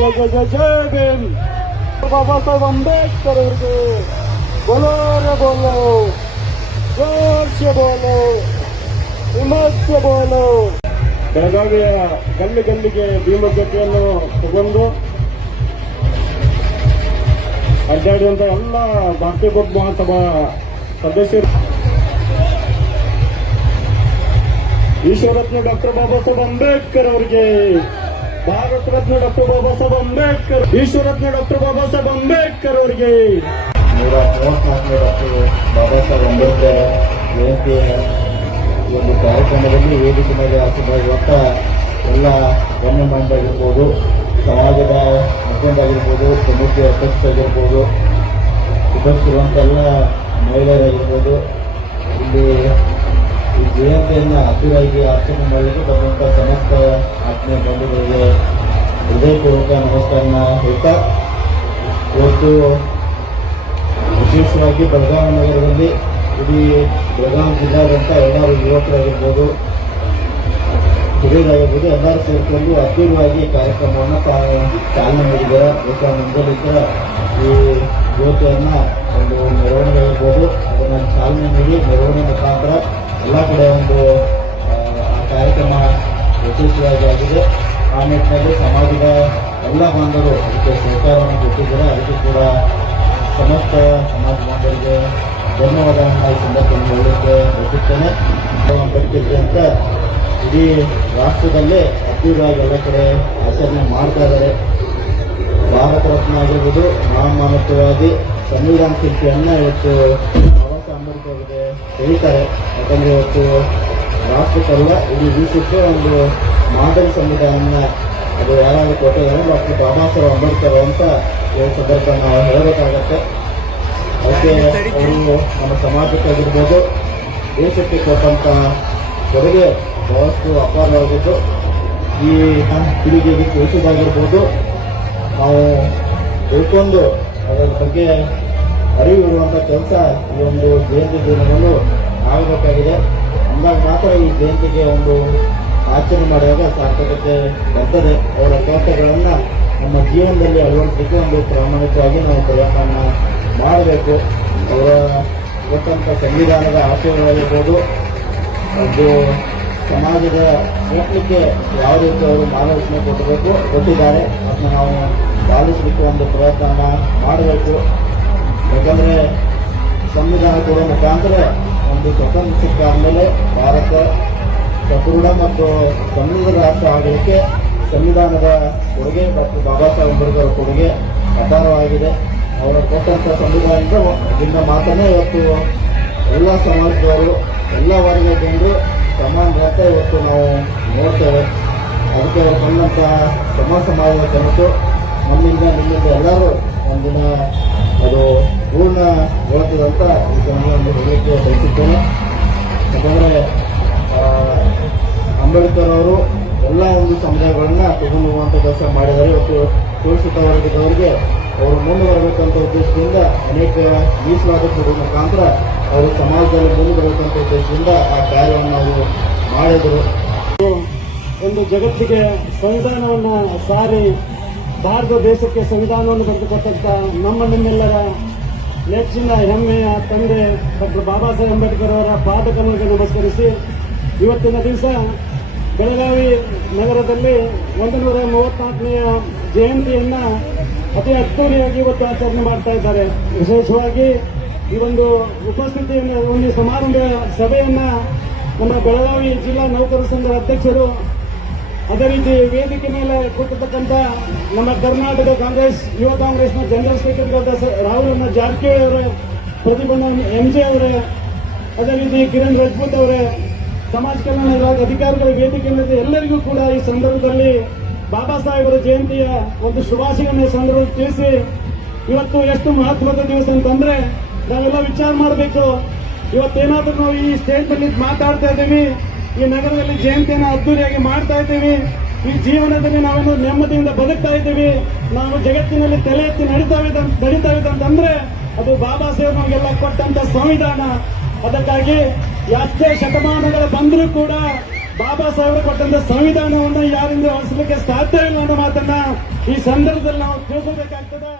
ಜಯ ಜಯ ಜಯ ಜಯ ಭೀಮ್ ಬಾಬಾ ಸಾಹೇಬ್ ಅಂಬೇಡ್ಕರ್ ಅವರಿಗೆ ಬೋಲೋ ರೇ ಬೋಲೋ ಜೋರ್ಸೆ ಬೋಲೋ ವಿಮರ್ಶೆ ಬೋಲೋ ಬೆಳಗಾವಿಯ ಗಲ್ಲಿ ಗಲ್ಲಿಗೆ ಭೀಮ ಜೊತೆಯನ್ನು ತಗೊಂಡು ಅಡ್ಡಾಡುವಂತ ಎಲ್ಲ ಭಾರತೀಯ ಬೌದ್ಧ ಮಹಾಸಭಾ ಸದಸ್ಯರು ಈಶ್ವರತ್ನ ಡಾಕ್ಟರ್ ಬಾಬಾ ಸಾಹೇಬ್ ಅಂಬೇಡ್ಕರ್ ಅವರಿಗೆ ಭಾರತ ರತ್ನ ಡಾಕ್ಟರ್ ಬಾಬಾ ಸಾಹೇಬ್ ಅಂಬೇಡ್ಕರ್ ಈಶ್ವರತ್ನ ಡಾಕ್ಟರ್ ಬಾಬಾ ಸಾಹೇಬ್ ಅಂಬೇಡ್ಕರ್ ಅವರಿಗೆ. ನೂರ ಮೂವತ್ನಾಲ್ಕನೇ ಡಾಕ್ಟರ್ ಬಾಬಾ ಸಾಹೇಬ್ ಅಂಬೇಡ್ಕರ್ ಜಯಂತಿಯ ಒಂದು ಕಾರ್ಯಕ್ರಮದಲ್ಲಿ ವೇದಿಕೆ ಮೇಲೆ ಹಾಕಿರುವಂಥ ಎಲ್ಲ ಗಣ್ಯಮಾನ್ಯರಾಗಿರ್ಬೋದು, ಸಮಾಜದ ಮುಖಂಡರಾಗಿರ್ಬೋದು, ಸಮಿತಿ ಅಧ್ಯಕ್ಷರಾಗಿರ್ಬೋದು ಉಪಸ್ಥಿರುವಂಥ ಎಲ್ಲ ಮಹಿಳೆಯರಾಗಿರ್ಬೋದು, ಇಲ್ಲಿ ಈ ಜಯಂತಿಯನ್ನು ಅತಿರಾಗಿ ಆಚರಣೆ ಮಾಡಲಿಕ್ಕೆ ಬಂದಂಥ ಸಮಸ್ತ ಆತ್ಮೀಯ ಬಂಧುಗಳಿಗೆ ಹೃದಯಪೂರ್ವಕ ನಮಸ್ಕಾರ ಹೇಳ್ತಾ, ಇವತ್ತು ವಿಶೇಷವಾಗಿ ಬೆಳಗಾವಿ ನಗರದಲ್ಲಿ ಇಡೀ ಬೆಳಗಾವಿ ಜಿಲ್ಲಾದಂಥ ಎಲ್ಲರೂ ಯುವಕರಾಗಿರ್ಬೋದು, ಹಿರಿಯರಾಗಿರ್ಬೋದು, ಎಲ್ಲರೂ ಸೇರಿಕೊಂಡು ಅದ್ಭುತವಾಗಿ ಕಾರ್ಯಕ್ರಮವನ್ನು ಚಾಲನೆ ನೀಡಿದ್ದಾರೆ ಬಹುಶಃ ಮುಂದಲಿದ್ದ ಈ ಜ್ಯೋತಿಯನ್ನು ಒಂದು ಮೆರವಣಿಗೆ ಆಗಿರ್ಬೋದು, ಅದನ್ನು ಚಾಲನೆ ನೀಡಿ ಮೆರವಣಿಗೆ ಎಲ್ಲ ಕಡೆ ಒಂದು ಕಾರ್ಯಕ್ರಮ ಯಶಸ್ವಿಯಾಗಿ ಆಗಿದೆ ಆ ನಿಟ್ಟಿನಲ್ಲಿ ಸಮಾಜದ ಎಲ್ಲ ಬಾಂಧವರು, ಅದಕ್ಕೆ ಸಹಕಾರವನ್ನು ಕೊಟ್ಟಿದ್ದಾರೆ. ಅದಕ್ಕೆ ಕೂಡ ಸಮಸ್ತ ಸಮಾಜ ಬಾಂಧವರಿಗೆ ಧನ್ಯವಾದವನ್ನು ಈ ಸಂದರ್ಭದಲ್ಲಿ ಹೇಳಲಿಕ್ಕೆ ಬಯಸುತ್ತೇನೆ. ಬರ್ತಿದ್ದೆ ಅಂತ ಇಡೀ ರಾಷ್ಟ್ರದಲ್ಲೇ ಅದ್ಭುತವಾಗಿ ಎಲ್ಲ ಕಡೆ ಆಚರಣೆ ಮಾಡ್ತಾ ಇದ್ದಾರೆ. ಭಾರತ ರತ್ನ ಆಗಿರ್ಬೋದು ಮಹಾಮಾನತ್ವವಾಗಿ ಸಂವಿಧಾನ ಶಿಲ್ಪಿಯನ್ನು ಇವತ್ತು ಪ್ರವಾಸ ಅಂಬೇಡ್ಕರ್ ಹೇಳ್ತಾರೆ. ಯಾಕಂದ್ರೆ ಇವತ್ತು ರಾಷ್ಟ್ರಕ್ಕಲ್ಲ ಇಡೀ ದೇಶಕ್ಕೆ ಒಂದು ಮಾದರಿ ಸಂವಿಧಾನ ಅದು ಯಾರಾದರೂ ಕೊಟ್ಟಿದ್ದಾರೆ, ಡಾಕ್ಟರ್ ಬಾಬಾ ಸಾಹೇಬ್ ಅಂಬೇಡ್ಕರ್ ಅಂತ ಈ ಸಂದರ್ಭ ನಾವು ಹೇಳಬೇಕಾಗತ್ತೆ. ಅದಕ್ಕೆ ಅವರು ನಮ್ಮ ಸಮಾಜಕ್ಕಾಗಿರ್ಬೋದು ದೇಶಕ್ಕೆ ಕೊಟ್ಟಂತ ಕೊಡುಗೆ ಬಹಳಷ್ಟು ಅಪಾರವಾಗಿದ್ದು, ಈ ಪೀಳಿಗೆಗೆ ತಿಳಿಸೋದಾಗಿರ್ಬೋದು ನಾವು ತಿಳ್ಕೊಂಡು ಅದರ ಬಗ್ಗೆ ಅರಿವು ಇರುವಂಥ ಕೆಲಸ ಈ ಒಂದು ಜಯಂತಿ ದಿನದಲ್ಲೂ ಆಗಬೇಕಾಗಿದೆ. ಅಂದಾಗ ಮಾತ್ರ ಈ ಜಯಂತಿಗೆ ಒಂದು ಆಚರಣೆ ಮಾಡುವಾಗ ಸಾರ್ಥಕತೆ ಬರ್ತದೆ. ಅವರ ಕೆಲಸಗಳನ್ನು ನಮ್ಮ ಜೀವನದಲ್ಲಿ ಅಳವಡಿಸಲಿಕ್ಕೆ ಒಂದು ಪ್ರಾಮಾಣಿಕವಾಗಿ ನಾವು ಪ್ರಯತ್ನ ಮಾಡಬೇಕು. ಅವರ ಕೊಟ್ಟಂಥ ಸಂವಿಧಾನದ ಆಶಯಗಳಾಗಿರ್ಬೋದು ಒಂದು ಸಮಾಜದ ಹೋಗ್ಲಿಕ್ಕೆ ಯಾವ ರೀತಿ ಅವರು ಮಾರ್ಗದರ್ಶನ ಕೊಟ್ಟಬೇಕು ಕೊಟ್ಟಿದ್ದಾರೆ, ಅದನ್ನು ನಾವು ಪಾಲಿಸಲಿಕ್ಕೆ ಒಂದು ಪ್ರಯತ್ನ ಮಾಡಬೇಕು. ಮುಖಾಂತರ ಒಂದು ಸ್ವತಂತ್ರ ಸಿಕ್ಕ ಮೇಲೆ ಭಾರತ ಸದೃಢ ಮತ್ತು ಸಮೃದ್ಧ ರಾಷ್ಟ್ರ ಆಗಲಿಕ್ಕೆ ಸಂವಿಧಾನದ ಕೊಡುಗೆ ಮತ್ತು ಬಾಬಾ ಸಾಹೇಬ್ ಅಂಬೇಡ್ಕರ್ ಕೊಡುಗೆ ಅಪಾರವಾಗಿದೆ. ಅವರ ಕೊಟ್ಟಂಥ ಸಂವಿಧಾನದಿಂದ ಇದನ್ನ ಮಾತನ್ನೇ ಇವತ್ತು ಎಲ್ಲ ಸಮಾಜದವರು, ಎಲ್ಲ ವರ್ಗದ ಜನರು ಸಮಾನ ಇವತ್ತು ನಾವು ನೋಡ್ತೇವೆ. ಅದಕ್ಕೆ ಅವರು ಬಂದಂಥ ಸಮ ಸಮಾಜದ ಕನಸು ನಮ್ಮಿಂದ ನಿಮ್ಮಿಂದ ಎಲ್ಲರೂ ಒಂದಿನ ಒಂದು ಸಮುದಾಯಗಳನ್ನ ತಗೊಂಡು ಕೆಲಸ ಮಾಡಿದ್ದಾರೆ. ಇವತ್ತು ಶೋಷಿತ ವರ್ಗದವರಿಗೆ ಅವರು ಮುಂದೆ ಬರಬೇಕಂತ ಉದ್ದೇಶದಿಂದ ಅನೇಕ ಮೀಸಲಾದ ಮುಖಾಂತರ ಅವರು ಸಮಾಜದಲ್ಲಿ ಮುಂದೆ ಬರಬೇಕಂತ ಉದ್ದೇಶದಿಂದ ಆ ಕಾರ್ಯವನ್ನು ಅವರು ಮಾಡಿದರು. ಒಂದು ಜಗತ್ತಿಗೆ ಸಂವಿಧಾನವನ್ನ ಸಾರಿ ಭಾರತ ದೇಶಕ್ಕೆ ಸಂವಿಧಾನವನ್ನು ಬರೆದುಕೊಟ್ಟಂತ ನಮ್ಮ ನಿಮ್ಮೆಲ್ಲರ ನೆಚ್ಚಿನ ಹೆಮ್ಮೆಯ ತಂದೆ ಡಾಕ್ಟರ್ ಬಾಬಾ ಸಾಹೇಬ್ ಅಂಬೇಡ್ಕರ್ ಅವರ ಪಾದಕಗಳಿಗೆ ನಮಸ್ಕರಿಸಿ. ಇವತ್ತಿನ ದಿವಸ ಬೆಳಗಾವಿ ನಗರದಲ್ಲಿ ಒಂದು ನೂರ ಮೂವತ್ನಾಲ್ಕನೆಯ ಜಯಂತಿಯನ್ನ ಅತಿ ಅದ್ದೂರಿಯಾಗಿ ಇವತ್ತು ಆಚರಣೆ ಮಾಡ್ತಾ ಇದ್ದಾರೆ. ವಿಶೇಷವಾಗಿ ಈ ಒಂದು ಉಪಸ್ಥಿತಿಯನ್ನು ಒಂದು ಸಮಾರಂಭ ಸಭೆಯನ್ನ ನಮ್ಮ ಬೆಳಗಾವಿ ಜಿಲ್ಲಾ ನೌಕರ ಸಂಘದ ಅಧ್ಯಕ್ಷರು ಅದೇ ರೀತಿ ವೇದಿಕೆ ಮೇಲೆ ಕೂತಿರ್ತಕ್ಕಂಥ ನಮ್ಮ ಕರ್ನಾಟಕ ಕಾಂಗ್ರೆಸ್, ಯುವ ಕಾಂಗ್ರೆಸ್ನ ಜನರಲ್ ಸೆಕ್ರೆಟರಿ ರಾಹುಲ್ ಜಾರಕಿಹೊಳಿ ಅವರೇ ಪ್ರತಿಭಾ ಎಂ ಜೆ ಅವರೇ, ಅದೇ ರೀತಿ ಕಿರಣ್ ರಜಪೂತ್ ಅವರೇ ಸಮಾಜ ಕಲ್ಯಾಣ ಇಲಾಖೆ ಅಧಿಕಾರಿಗಳ ವೇದಿಕೆ ಮೇಲೆ ಎಲ್ಲರಿಗೂ ಕೂಡ ಈ ಸಂದರ್ಭದಲ್ಲಿ ಬಾಬಾ ಸಾಹೇಬರ ಜಯಂತಿಯ ಒಂದು ಶುಭಾಶಯವನ್ನು ಸಂದರ್ಭದಲ್ಲಿ ತಿಳಿಸಿ, ಇವತ್ತು ಎಷ್ಟು ಮಹತ್ವದ ದಿವಸ ಅಂತಂದ್ರೆ ನಾವೆಲ್ಲ ವಿಚಾರ ಮಾಡಬೇಕು. ಇವತ್ತೇನಾದ್ರೂ ನಾವು ಈ ಸ್ಟೇಜ್ ಮೇಲೆ ಮಾತಾಡ್ತಾ ಇದ್ದೀವಿ, ಈ ನಗರದಲ್ಲಿ ಜಯಂತಿಯನ್ನು ಅದ್ದೂರಿಯಾಗಿ ಮಾಡ್ತಾ ಇದ್ದೀವಿ, ಈ ಜೀವನದಲ್ಲಿ ನಾವೇನು ನೆಮ್ಮದಿಯಿಂದ ಬದುಕ್ತಾ ಇದ್ದೀವಿ, ನಾವು ಜಗತ್ತಿನಲ್ಲಿ ತಲೆ ಎತ್ತಿ ನಡೀತಾ ನಡೀತಾ ಇದೆ ಅಂತಂದ್ರೆ ಅದು ಬಾಬಾ ಸಾಹೇಬ್ ನಮಗೆಲ್ಲ ಕೊಟ್ಟಂತ ಸಂವಿಧಾನ. ಅದಕ್ಕಾಗಿ ಎಷ್ಟೇ ಶತಮಾನಗಳು ಬಂದರೂ ಕೂಡ ಬಾಬಾ ಸಾಹೇಬರು ಕೊಟ್ಟಂತ ಸಂವಿಧಾನವನ್ನು ಯಾರಿಂದ ಉಳಿಸಲಿಕ್ಕೆ ಸಾಧ್ಯ ಇಲ್ಲ ಅನ್ನೋ ಮಾತನ್ನ ಈ ಸಂದರ್ಭದಲ್ಲಿ ನಾವು ತಿಳ್ಕೋಬೇಕಾಗ್ತದೆ